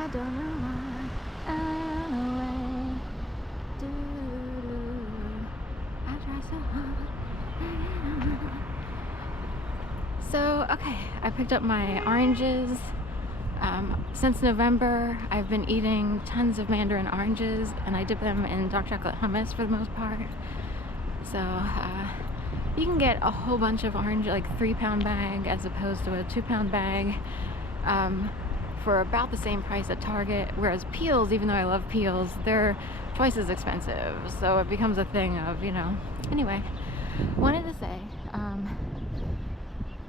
I don't know why I'm away. I try so hard. So, okay, I picked up my oranges. Since November, I've been eating tons of mandarin oranges, and I dip them in dark chocolate hummus for the most part. So, you can get a whole bunch of orange, like 3-pound bag, as opposed to a 2-pound bag, for about the same price at Target. Whereas peels, even though I love peels, they're twice as expensive. So it becomes a thing of, Anyway, wanted to say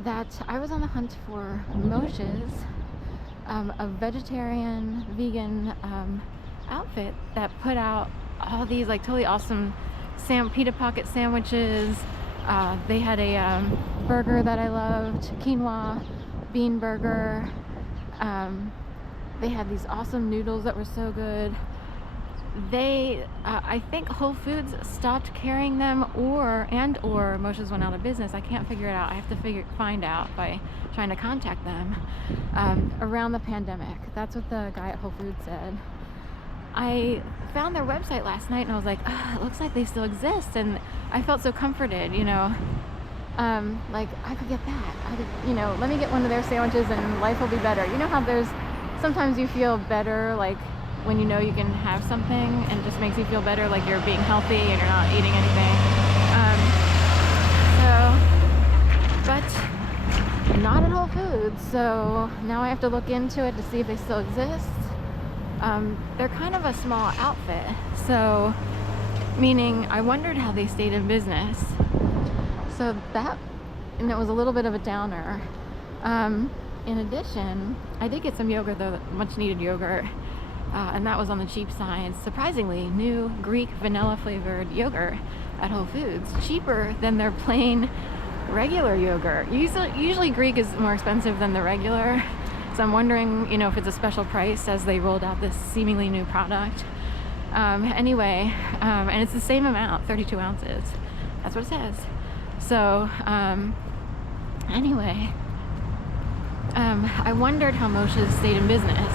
that I was on the hunt for MOSHE's, a vegetarian, vegan outfit that put out all these like totally awesome pita pocket sandwiches. They had a burger that I loved, quinoa bean burger. They had these awesome noodles that were so good. I think Whole Foods stopped carrying them, or MOSHE's went out of business. I can't figure it out. I have to find out by trying to contact them around the pandemic. That's what the guy at Whole Foods said. I found their website last night and I was like, it looks like they still exist, and I felt so comforted, like I could get that. Let me get one of their sandwiches and life will be better. You know how there's sometimes you feel better, like when you can have something and it just makes you feel better, like you're being healthy and you're not eating anything. But not at Whole Foods, so now I have to look into it to see if they still exist. They're kind of a small outfit, so meaning I wondered how they stayed in business. So and it was a little bit of a downer. In addition, I did get some yogurt though, much needed yogurt. And that was on the cheap side. Surprisingly, new Greek vanilla flavored yogurt at Whole Foods, cheaper than their plain regular yogurt. Usually Greek is more expensive than the regular, so I'm wondering, if it's a special price as they rolled out this seemingly new product. Anyway, and it's the same amount, 32 ounces. That's what it says. So, anyway, I wondered how MOSHE stayed in business.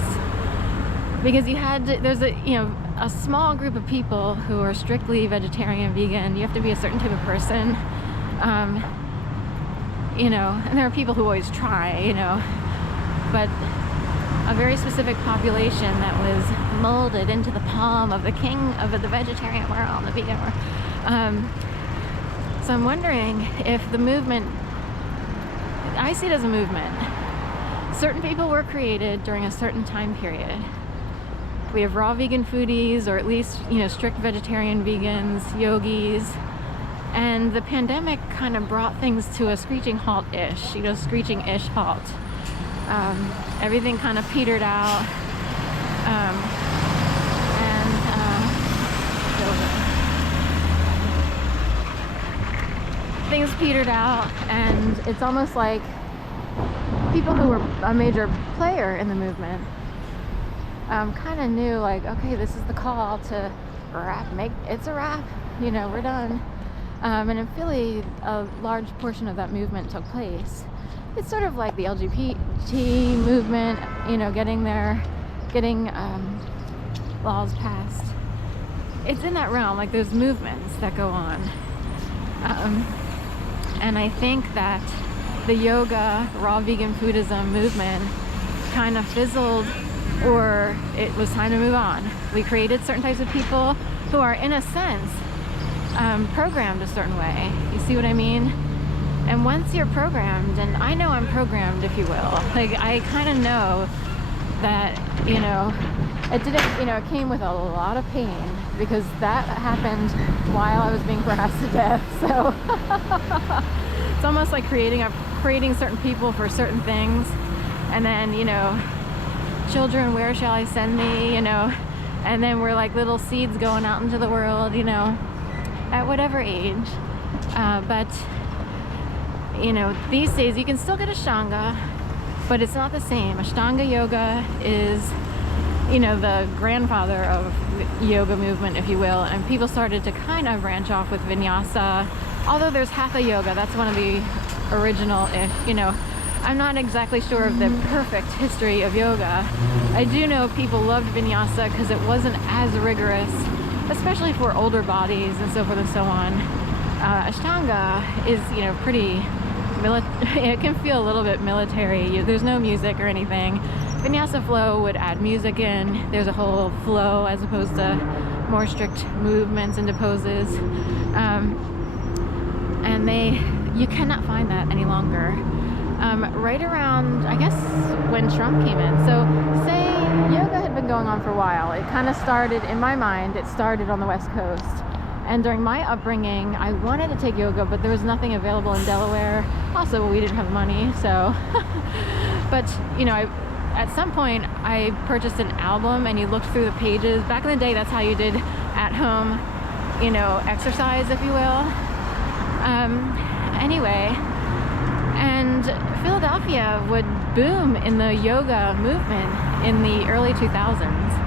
Because there's a small group of people who are strictly vegetarian, vegan. You have to be a certain type of person, and there are people who always try, but a very specific population that was molded into the palm of the king of the vegetarian world, the vegan world. So I'm wondering if the movement, I see it as a movement. Certain people were created during a certain time period. We have raw vegan foodies, or at least, strict vegetarian vegans, yogis. And the pandemic kind of brought things to a screeching halt-ish, screeching-ish halt. Everything kind of petered out. Things petered out, and it's almost like people who were a major player in the movement kind of knew, like, okay, this is the call to wrap. It's a wrap. We're done. And in Philly, a large portion of that movement took place. It's sort of like the LGBT movement, getting laws passed. It's in that realm, like those movements that go on. And I think that the yoga, raw vegan foodism movement kind of fizzled, or it was time to move on. We created certain types of people who are, in a sense, programmed a certain way. You see what I mean? And once you're programmed, and I know I'm programmed, if you will, like I kind of know that, it didn't, it came with a lot of pain, because that happened while I was being harassed to death. So it's almost like creating certain people for certain things, and then, children, where shall I send thee, and then we're like little seeds going out into the world, at whatever age. But these days you can still get Ashtanga, but it's not the same. Ashtanga yoga is, the grandfather of the yoga movement, if you will, and people started to kind of branch off with vinyasa, although there's hatha yoga. That's one of the original, I'm not exactly sure of the perfect history of yoga. I do know people loved vinyasa because it wasn't as rigorous, especially for older bodies and so forth and so on. Ashtanga is, you know, pretty it can feel a little bit military. There's no music or anything. Vinyasa flow would add music in. There's a whole flow as opposed to more strict movements into poses. And you cannot find that any longer. Right around, I guess, when Trump came in. So say yoga had been going on for a while. It kind of started, in my mind, it started on the West Coast. And during my upbringing, I wanted to take yoga, but there was nothing available in Delaware. Also, we didn't have money, so. But, you know, at some point, I purchased an album and you looked through the pages. Back in the day, that's how you did at-home, you know, exercise, if you will. Anyway, and Philadelphia would boom in the yoga movement in the early 2000s.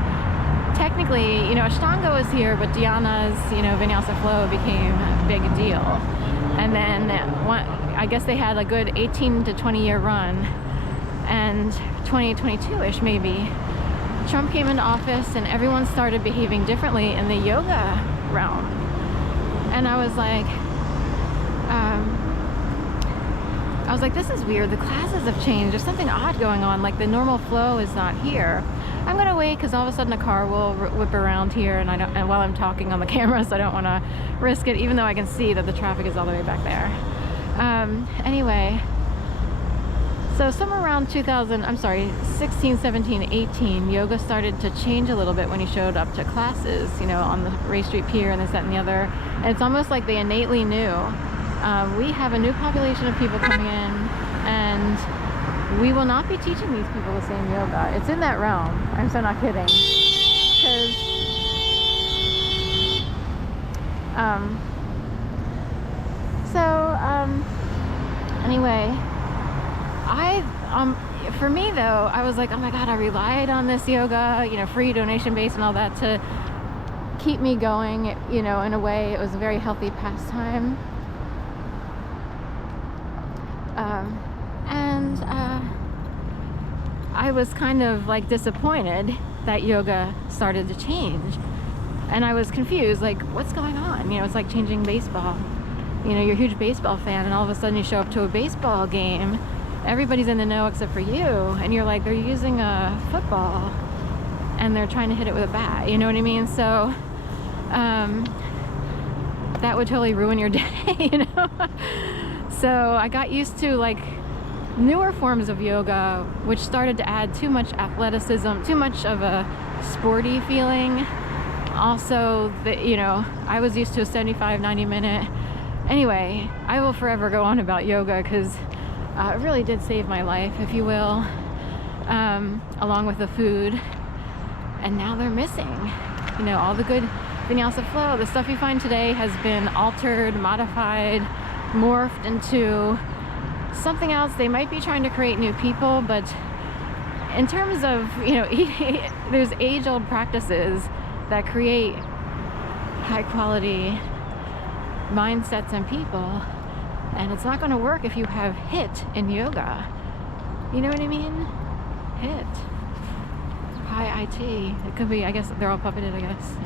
Technically, you know, Ashtanga was here, but Dhyana's, you know, Vinyasa flow became a big deal. And then I guess they had a good 18 to 20 year run, and 2022-ish maybe, Trump came into office and everyone started behaving differently in the yoga realm. And I was like, this is weird. The classes have changed. There's something odd going on. Like the normal flow is not here. I'm gonna wait because all of a sudden a car will whip around here, and while I'm talking on the camera, so I don't want to risk it, even though I can see that the traffic is all the way back there. Anyway, so somewhere around 16, 17, 18, yoga started to change a little bit when he showed up to classes, you know, on the Ray Street Pier and this, that, and the other. And it's almost like they innately knew. We have a new population of people coming in, and we will not be teaching these people the same yoga. It's in that realm. I'm so not kidding. Because, anyway, for me though, I was like, oh my God, I relied on this yoga, you know, free donation based and all that to keep me going, you know, in a way. It was a very healthy pastime. I was kind of like disappointed that yoga started to change, and I was confused, like, what's going on? You know, it's like changing baseball. You know, you're a huge baseball fan, and all of a sudden you show up to a baseball game, everybody's in the know except for you, and you're like, they're using a football and they're trying to hit it with a bat, you know what I mean? So that would totally ruin your day, you know. So I got used to like newer forms of yoga, which started to add too much athleticism, too much of a sporty feeling. Also, you know, I was used to a 75-90 minute. Anyway, I will forever go on about yoga because it really did save my life, if you will, along with the food. And now they're missing, you know, all the good vinyasa flow. The stuff you find today has been altered, modified, morphed into something else. They might be trying to create new people, but in terms of, you know, there's age-old practices that create high quality mindsets and people, and it's not going to work if you have HIIT in yoga. You know what I mean? HIIT, high IT. It could be, I guess they're all puppeted, I guess.